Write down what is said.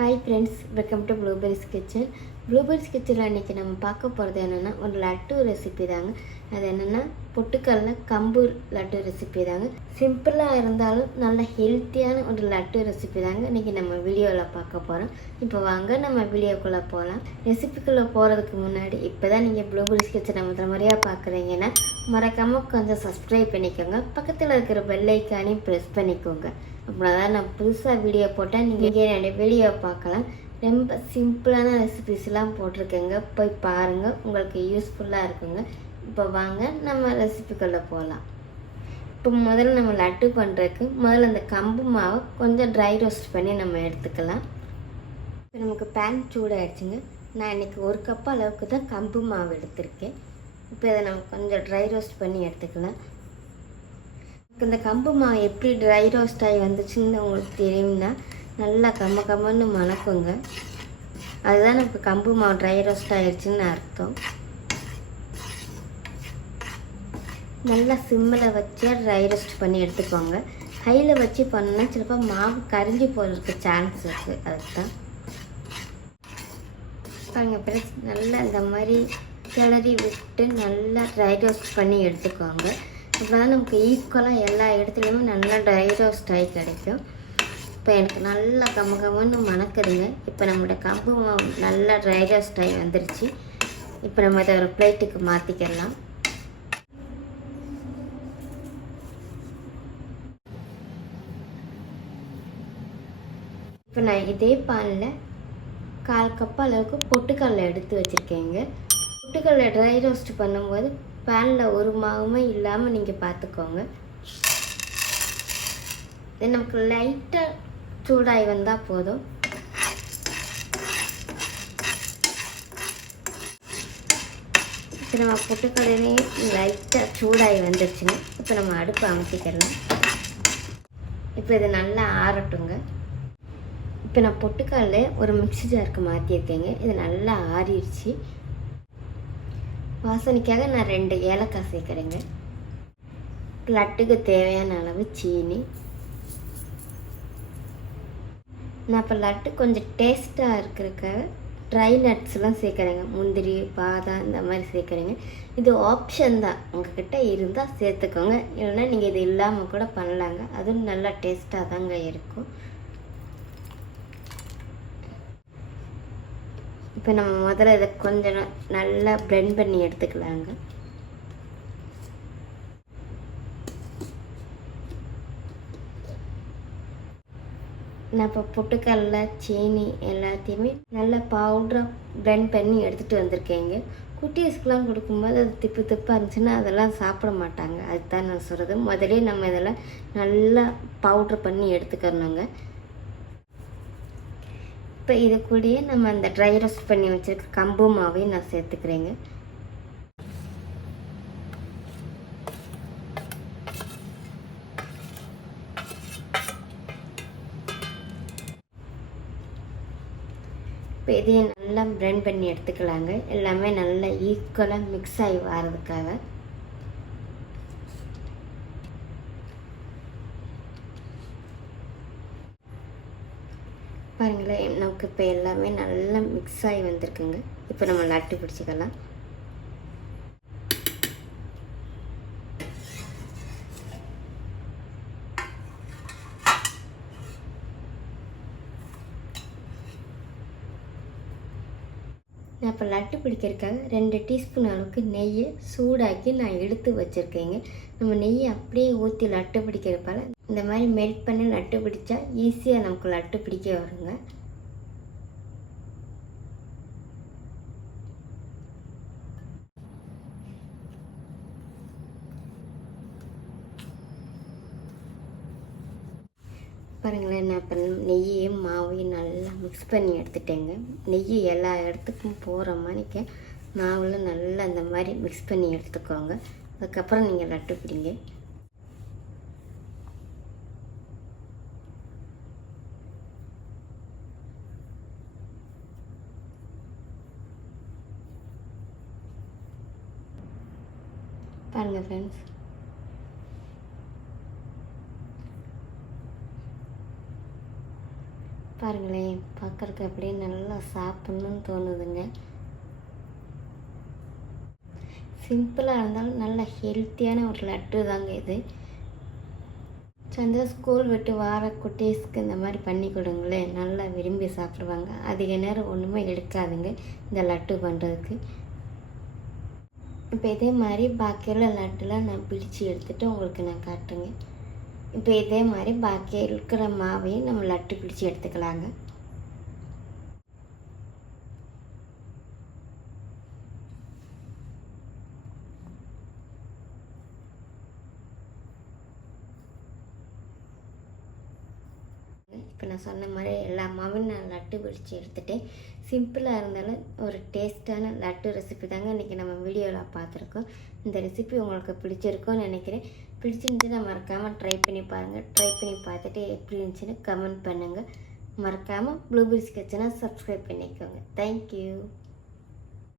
Hi friends, welcome to blueberries kitchen. Blueberries கிச்சனில் இன்றைக்கி நம்ம பார்க்க போகிறது என்னென்னா ஒரு லட்டு ரெசிபி தாங்க. அது என்னென்னா பொட்டுக்கடலை கம்பு லட்டு ரெசிபி தாங்க. சிம்பிளாக இருந்தாலும் நல்ல ஹெல்த்தியான ஒரு லட்டு ரெசிபி தாங்க இன்றைக்கி நம்ம வீடியோவில் பார்க்க போகிறோம். இப்போ வாங்க நம்ம வீடியோக்குள்ளே போகலாம். ரெசிபிக்குள்ளே போகிறதுக்கு முன்னாடி இப்போ தான் நீங்கள் ப்ளூபெரிஸ் கிச்சனை முதல் முறையாக பார்க்குறீங்கன்னா மறக்காமல் கொஞ்சம் சப்ஸ்கிரைப் பண்ணிக்கோங்க. பக்கத்தில் இருக்கிற பெல் ஐக்கானையும் ப்ரெஸ் பண்ணிக்கோங்க. அப்படின்னா தான் நான் புதுசாக வீடியோ போட்டால் நீங்கள் என்னுடைய வீடியோ பார்க்கலாம். ரொம்ப சிம்பிளான ரெசிபிஸ்லாம் போட்டிருக்கேங்க, போய் பாருங்கள், உங்களுக்கு யூஸ்ஃபுல்லாக இருக்குங்க. இப்போ வாங்க நம்ம ரெசிபிக்குள்ளே போகலாம். இப்போ முதல்ல நம்ம லட்டு பண்ணுறதுக்கு முதல்ல அந்த கம்பு மாவை கொஞ்சம் ட்ரை ரோஸ்ட் பண்ணி நம்ம எடுத்துக்கலாம். இப்போ நமக்கு பேன் சூடாகிடுச்சுங்க. நான் இன்றைக்கி 1 கப் அளவுக்கு தான் கம்பு மாவு எடுத்திருக்கேன். இப்போ இதை நம்ம கொஞ்சம் ட்ரை ரோஸ்ட் பண்ணி எடுத்துக்கலாம். இந்த கம்பு மாவு எப்படி ட்ரை ரோஸ்ட் ஆகி வந்துச்சுன்னு உங்களுக்கு தெரியும்னா நல்லா கம்மன்னு மணக்குங்க. அதுதான் நமக்கு கம்பு மாவு ட்ரை ரோஸ்ட் ஆகிடுச்சின்னு அர்த்தம். நல்லா சிம்மில் வச்சு ட்ரை ரோஸ்ட் பண்ணி எடுத்துக்கோங்க. ஹையில் வச்சு பண்ணோன்னா சிலப்போ மாவு கரிஞ்சு போகிறதுக்கு சான்ஸ் இருக்குது. அதுக்கு தான் பாருங்கள் ஃப்ரெண்ட்ஸ், நல்லா இந்த மாதிரி கிளறி விட்டு நல்லா ட்ரை ரோஸ்ட் பண்ணி எடுத்துக்கோங்க. இப்போ தான் நமக்கு ஈக்குவலாக எல்லா இடத்துலையுமே நல்லா ட்ரை ரோஸ்ட் ஆகி கிடைக்கும். இப்போ எனக்கு நல்லா கம்மன்னு மணக்குதுங்க. இப்போ நம்மளோட கம்பு மாவு நல்லா ட்ரை ரோஸ்ட் ஆகி வந்துருச்சு. இப்போ நம்ம இதை ஒரு பிளேட்டுக்கு மாற்றிக்கலாம். இப்போ நான் இதே பானில் 1/4 கப் அளவுக்கு பொட்டுக்கடலை எடுத்து வச்சுருக்கேங்க. பொட்டுக்கடலை ட்ரை ரோஸ்ட் பண்ணும்போது பேனில் ஒரு மாவுமே இல்லாமல் நீங்கள் பார்த்துக்கோங்க. இது நமக்கு லைட்டாக சூடாகி வந்தால் போதும். இப்போ நம்ம பொட்டுக்கடலையே லைட்டாக சூடாகி வந்துருச்சுங்க. இப்போ நம்ம அடுப்பு அமுத்திக்கலாம். இப்போ இது நல்லா ஆறட்டுங்க. இப்போ நான் பொட்டுக்கடலை ஒரு மிக்ஸி ஜாருக்கு மாற்றியிருக்கேங்க. இது நல்லா ஆறிடுச்சு. வாசனைக்காக நான் 2 ஏலக்காய் சேர்க்குறேங்க. லட்டுக்கு தேவையான அளவு சீனி. நான் இப்போ லட்டு கொஞ்சம் டேஸ்ட்டாக இருக்கிறதுக்காக ட்ரை நட்ஸ்லாம் சேர்க்குறேங்க. முந்திரி, பாதாம் இந்த மாதிரி சேர்க்குறேங்க. இது ஆப்ஷன் தான், உங்கள்கிட்ட இருந்தால் சேர்த்துக்கோங்க, இல்லைன்னா நீங்கள் இது இல்லாமல் கூட பண்ணலாங்க. அதுவும் நல்லா டேஸ்ட்டாக தாங்க இருக்கும். இப்போ நம்ம முதல்ல இதை கொஞ்சம் நல்லா பிளெண்ட் பண்ணி எடுத்துக்கலாங்க. நான் இப்போ பொட்டுக்கடலை சீனி எல்லாத்தையுமே நல்லா பவுடராக பிளெண்ட் பண்ணி எடுத்துகிட்டு வந்திருக்கேங்க. குட்டீஸ்க்கெலாம் கொடுக்கும்போது அது திப்பாக இருந்துச்சுன்னா அதெல்லாம் சாப்பிட மாட்டாங்க. அதுதான் நான் சொல்கிறது. முதலே நம்ம இதெல்லாம் நல்லா பவுட்ரு பண்ணி எடுத்துக்கிறணுங்க. இப்போ இது கூடயே நம்ம அந்த ட்ரை ரோஸ்ட் பண்ணி வச்சுருக்க கம்பு மாவையும் நான் சேர்த்துக்கிறேங்க. இப்போ இதையும் நல்லா பிளெண்ட் பண்ணி எடுத்துக்கலாங்க. எல்லாமே நல்லா ஈக்குவலாக மிக்ஸ் ஆகி வர்றதுக்காக. பாருங்களேன், நமக்கு இப்போ எல்லாமே நல்லா மிக்ஸ் ஆகி வந்திருக்குங்க. இப்போ நம்ம லட்டு பிடிச்சிக்கலாம். நான் இப்போ லட்டு பிடிக்கிறதுக்காக 2 டீஸ்பூன் அளவுக்கு நெய்யை சூடாக்கி நான் எடுத்து வச்சுருக்கேங்க. நம்ம நெய்யை அப்படியே ஊற்றி லட்டு பிடிக்கிறப்பால இந்த மாதிரி மெல்ட் பண்ணி லட்டு பிடிச்சா ஈஸியாக நமக்கு லட்டு பிடிக்க வருங்க. பாருங்களேன், நான் இப்போ நெய்யையும் மாவையும் நல்லா மிக்ஸ் பண்ணி எடுத்துட்டேங்க. நெய் எல்லா இடத்துக்கும் போகிற மாதிரிக்க மாவில் நல்லா அந்த மாதிரி மிக்ஸ் பண்ணி எடுத்துக்கோங்க. அதுக்கப்புறம் நீங்கள் லட்டு பிடிங்க. பாருங்கள் ஃப்ரெண்ட்ஸ், பாருங்களேன், பார்க்குறக்கு அப்படியே நல்லா சாப்பிட்ணுன்னு தோணுதுங்க. சிம்பிளாக இருந்தாலும் நல்ல ஹெல்த்தியான ஒரு லட்டு தாங்க இது. அந்த ஸ்கூல் விட்டு வார குட்டீஸ்க்கு இந்த மாதிரி பண்ணி கொடுங்களேன், நல்லா விரும்பி சாப்பிடுவாங்க. அதிக நேரம் ஒன்றுமே எடுக்காதுங்க இந்த லட்டு பண்ணுறதுக்கு. இப்போ இதே மாதிரி பாக்கியுள்ள லட்டுலாம் நான் பிடிச்சி எடுத்துகிட்டு உங்களுக்கு நான் காட்டுறேங்க. இப்போ இதே மாதிரி பாக்கி இருக்கிற மாவையும் நம்ம லட்டு பிடிச்சி எடுத்துக்கலாங்க. இப்போ நான் சொன்ன மாதிரி எல்லா மாவையும் நான் லட்டு பிடிச்சி எடுத்துகிட்டேன். சிம்பிளாக இருந்தாலும் ஒரு டேஸ்ட்டான லட்டு ரெசிபி தாங்க இன்றைக்கி நம்ம வீடியோவில் பார்த்துருக்கோம். இந்த ரெசிபி உங்களுக்கு பிடிச்சிருக்கும்னு நினைக்கிறேன். பிடிச்சிருந்துச்சுன்னா மறக்காமல் ட்ரை பண்ணி பாருங்கள். ட்ரை பண்ணி பார்த்துட்டு எப்படி இருந்துச்சுன்னு கமெண்ட் பண்ணுங்கள். மறக்காமல் ப்ளூபெர்ரிஸ் கிச்சனை சப்ஸ்கிரைப் பண்ணிக்கோங்க. தேங்க்யூ.